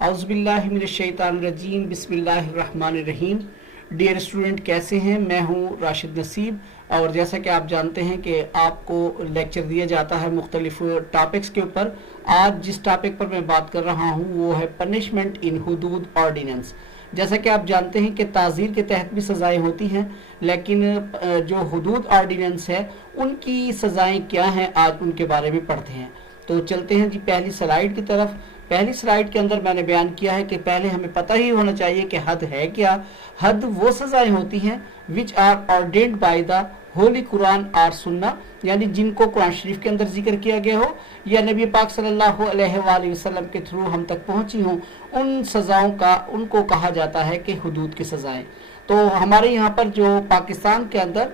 اعوذ باللہ من الشیطان الرجیم، بسم اللہ الرحمن الرحیم۔ ڈیئر اسٹوڈنٹ، کیسے ہیں؟ میں ہوں راشد نصیب، اور جیسا کہ آپ جانتے ہیں کہ آپ کو لیکچر دیا جاتا ہے مختلف ٹاپکس کے اوپر۔ آج جس ٹاپک پر میں بات کر رہا ہوں وہ ہے پنشمنٹ ان حدود آرڈیننس۔ جیسا کہ آپ جانتے ہیں کہ تعزیر کے تحت بھی سزائیں ہوتی ہیں، لیکن جو حدود آرڈیننس ہے ان کی سزائیں کیا ہیں، آج ان کے بارے میں پڑھتے ہیں۔ تو چلتے ہیں جی پہلی سلائیڈ کی طرف۔ پہلی سلائیڈ کے اندر میں نے بیان کیا ہے کہ پہلے ہمیں پتہ ہی ہونا چاہیے کہ حد ہے کیا۔ حد وہ سزائیں ہوتی ہیں which are ordained by the Holi قرآن اور سنہ، یعنی جن کو قرآن شریف کے اندر ذکر کیا گیا ہو یا نبی پاک صلی اللہ علیہ وآلہ وسلم کے تھرو ہم تک پہنچی ہوں، ان سزاؤں کا ان کو کہا جاتا ہے کہ حدود کی سزائیں۔ تو ہمارے یہاں پر جو پاکستان کے اندر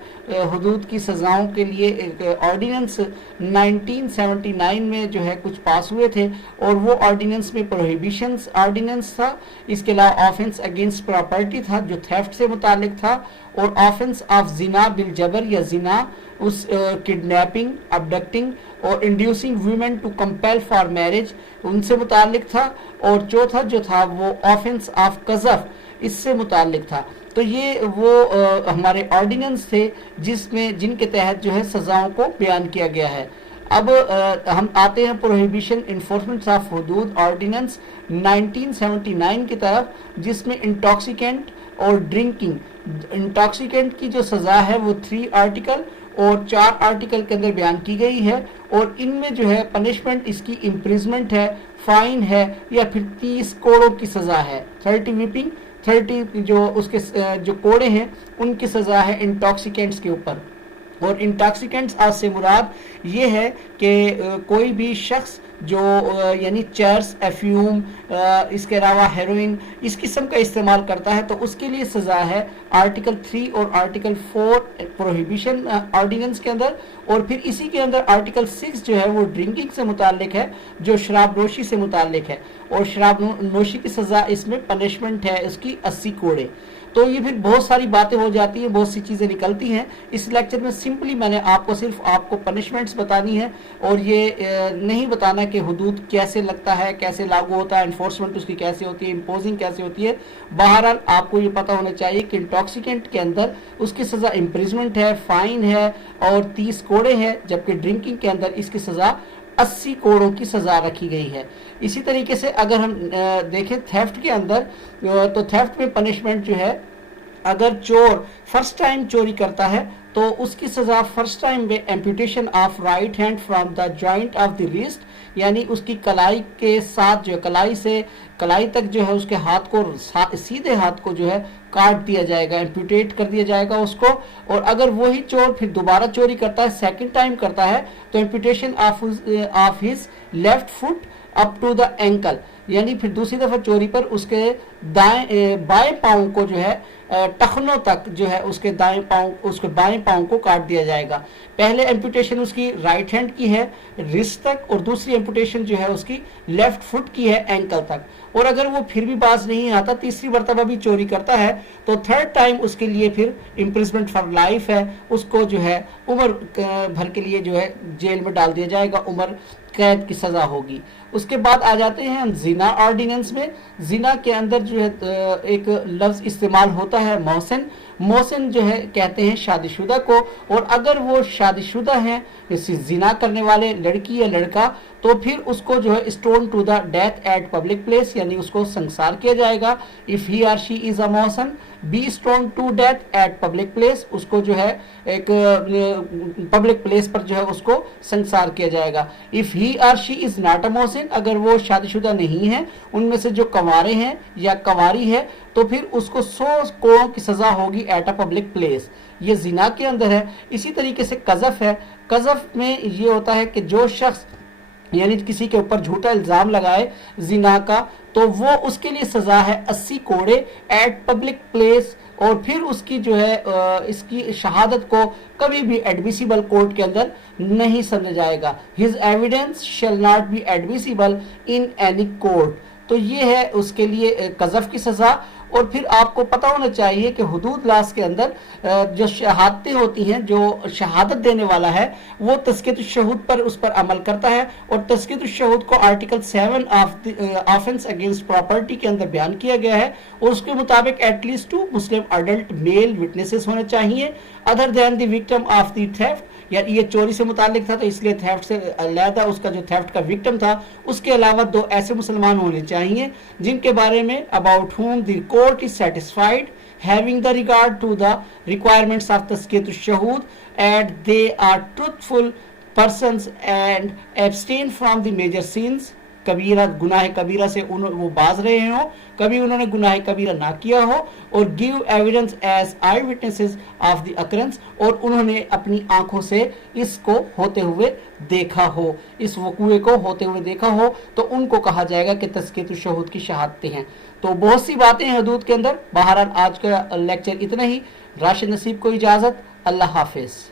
حدود کی سزاؤں کے لیے ایک آرڈیننس 1979 میں جو ہے کچھ پاس ہوئے تھے، اور وہ آرڈیننس میں پروہیبیشنز آرڈیننس تھا، اس کے علاوہ آفنس اگینسٹ پراپرٹی تھا جو تھیفٹ سے متعلق تھا، اور آفنس آف زنا بالجبر یا زنا اس کڈنیپنگ، ابڈکٹنگ اور inducing women to compel for marriage ان سے متعلق تھا، اور چوتھا جو تھا وہ آفنس آف قذف اس سے متعلق تھا۔ تو یہ وہ ہمارے آرڈیننس تھے جن کے تحت جو ہے سزاؤں کو بیان کیا گیا ہے۔ اب ہم آتے ہیں پروہیبیشن انفورسمنٹ آف حدود آرڈیننس 1979 کی طرف، جس میں انٹاکسیکینٹ اور ڈرنکنگ، انٹاکسیکینٹ کی جو سزا ہے وہ 3 آرٹیکل اور 4 آرٹیکل کے اندر بیان کی گئی ہے، اور ان میں جو ہے پنشمنٹ اس کی امپریزمنٹ ہے، فائن ہے، یا پھر 30 کوڑوں کی سزا ہے، 30 ویپنگ، 30 جو اس کے جو کوڑے ہیں ان کی سزا ہے انٹاکسیکینٹس کے اوپر۔ اور انٹاکسیکینٹس آج سے مراد یہ ہے کہ کوئی بھی شخص جو یعنی چرس، افیوم، اس کے علاوہ ہیروئن، اس قسم کا استعمال کرتا ہے تو اس کے لیے سزا ہے آرٹیکل 3 اور آرٹیکل 4 پروہیبیشن آرڈیننس کے اندر، اور پھر اسی کے اندر آرٹیکل 6 جو ہے وہ ڈرنکنگ سے متعلق ہے، جو شراب نوشی سے متعلق ہے، اور شراب نوشی کی سزا اس میں پنشمنٹ ہے اس کی 80 کوڑے۔ تو یہ پھر بہت ساری باتیں ہو جاتی ہیں، بہت سی چیزیں نکلتی ہیں۔ اس لیکچر میں سمپلی میں نے صرف آپ کو پنشمنٹس بتانی ہے، اور یہ نہیں بتانا کہ حدود کیسے لگتا ہے، کیسے لاگو ہوتا ہے، انفورسمنٹ اس کی کیسے ہوتی ہے، امپوزنگ کیسے ہوتی ہے۔ بہرحال آپ کو یہ پتہ ہونا چاہیے کہ انٹاکسیکینٹ کے اندر اس کی سزا امپریزمنٹ ہے، فائن ہے اور 30 کوڑے ہیں، جبکہ ڈرنکنگ کے اندر اس کی سزا 80 کوڑوں کی سزا رکھی گئی ہے۔ اسی طریقے سے اگر ہم دیکھیں تھیفٹ کے اندر، تو تھیفٹ میں پنشمنٹ جو ہے، اگر چور فرسٹ ٹائم چوری کرتا ہے تو اس کی سزا فرسٹ ٹائم میں amputation of right hand from the joint of the wrist, یعنی اس کی کلائی کے ساتھ جو کلائی سے کلائی تک جو ہے اس کے ہاتھ کو، سیدھے ہاتھ کو جو ہے کاٹ دیا جائے گا، ایمپوٹیٹ کر دیا جائے گا اس کو۔ اور اگر وہی چور پھر دوبارہ چوری کرتا ہے، سیکنڈ ٹائم کرتا ہے، تو amputation of his left foot up to the ankle, یعنی پھر دوسری دفعہ چوری پر اس کے بائیں پاؤں کو جو ہے ٹخنوں تک جو ہے اس کے بائیں پاؤں کو کاٹ دیا جائے گا۔ پہلے ایمپوٹیشن اس کی رائٹ ہینڈ کی ہے رسٹ تک، اور دوسری ایمپوٹیشن جو ہے اس کی لیفٹ فٹ کی ہے اینکل تک۔ اور اگر وہ پھر بھی باز نہیں آتا، تیسری مرتبہ بھی چوری کرتا ہے، تو تھرڈ ٹائم اس کے لیے پھر امپریزمنٹ فار لائف ہے، اس کو جو ہے عمر بھر کے لیے جو ہے جیل میں ڈال دیا جائے گا، عمر قید کی سزا ہوگی۔ اس کے بعد آ جاتے ہیں ہم زنا آرڈیننس میں۔ زنا کے اندر جو ہے ایک لفظ استعمال ہوتا ہے محسن۔ محسن جو ہے کہتے ہیں شادی شدہ کو، اور اگر وہ شادی شدہ ہیں، اسی زنا کرنے والے لڑکی یا لڑکا، تو پھر اس کو جو ہے stone to the death at public place, یعنی اس کو سنسار کیا جائے گا۔ اف ہی اور شی از اے محسن be stone to death at public place, اس کو جو ہے ایک پبلک پلیس پر جو ہے اس کو سنسار کیا جائے گا۔ اف ہی اور شی از ناٹ اے محسن، اگر وہ شادی شدہ نہیں ہیں، ان میں سے جو کنوارے ہیں یا کنواری ہے، تو پھر اس کو 100 کوڑوں کی سزا ہوگی ایٹ اے پبلک پلیس۔ یہ زنا کے اندر ہے۔ اسی طریقے سے قذف ہے۔ قذف میں یہ ہوتا ہے کہ جو شخص یعنی کسی کے اوپر جھوٹا الزام لگائے زنا کا، تو وہ اس کے لیے سزا ہے 80 کوڑے ایٹ پبلک پلیس، اور پھر اس کی جو ہے اس کی شہادت کو کبھی بھی ایڈمیسیبل کورٹ کے اندر نہیں سمجھا جائے گا۔ His evidence shall not be admissible in any court. تو یہ ہے اس کے لیے قذف کی سزا۔ اور پھر آپ کو پتہ ہونا چاہیے کہ حدود لاس کے اندر جو شہادتیں ہوتی ہیں، جو شہادت دینے والا ہے وہ تزکیۃ الشہود پر اس پر عمل کرتا ہے، اور تزکیۃ الشہود کو article 7 of offence against property کے اندر بیان کیا گیا ہے، اور اس کے مطابق ایٹ لیسٹ 2 مسلم اڈلٹ میل وٹنسز ہونے چاہیے other than the victim of the theft. یا یہ چوری سے متعلق تھا تو اس لیے تھیفٹ سے علیحدہ اس کا جو تھیفٹ کا وکٹم تھا اس کے علاوہ 2 ایسے مسلمان ہونے چاہیے جن کے بارے میں about home the court is satisfied having the regard to the requirements of تزکیۃ الشہود and they are truthful persons and abstain from the major sins. کبیرہ گناہ کبیرہ سے وہ باز رہے ہوں، کبھی انہوں نے گناہ کبیرہ نہ کیا ہو، اور give evidence as eye witnesses of the occurrence، اور انہوں نے اپنی آنکھوں سے اس کو ہوتے ہوئے دیکھا ہو، اس وقوعے کو ہوتے ہوئے دیکھا ہو، تو ان کو کہا جائے گا کہ تزکیۃ الشہود کی شہادتیں ہیں. تو بہت سی باتیں ہیں حدود کے اندر. بہرحال آج کا لیکچر اتنا ہی. راشد نصیب کو اجازت. اللہ حافظ.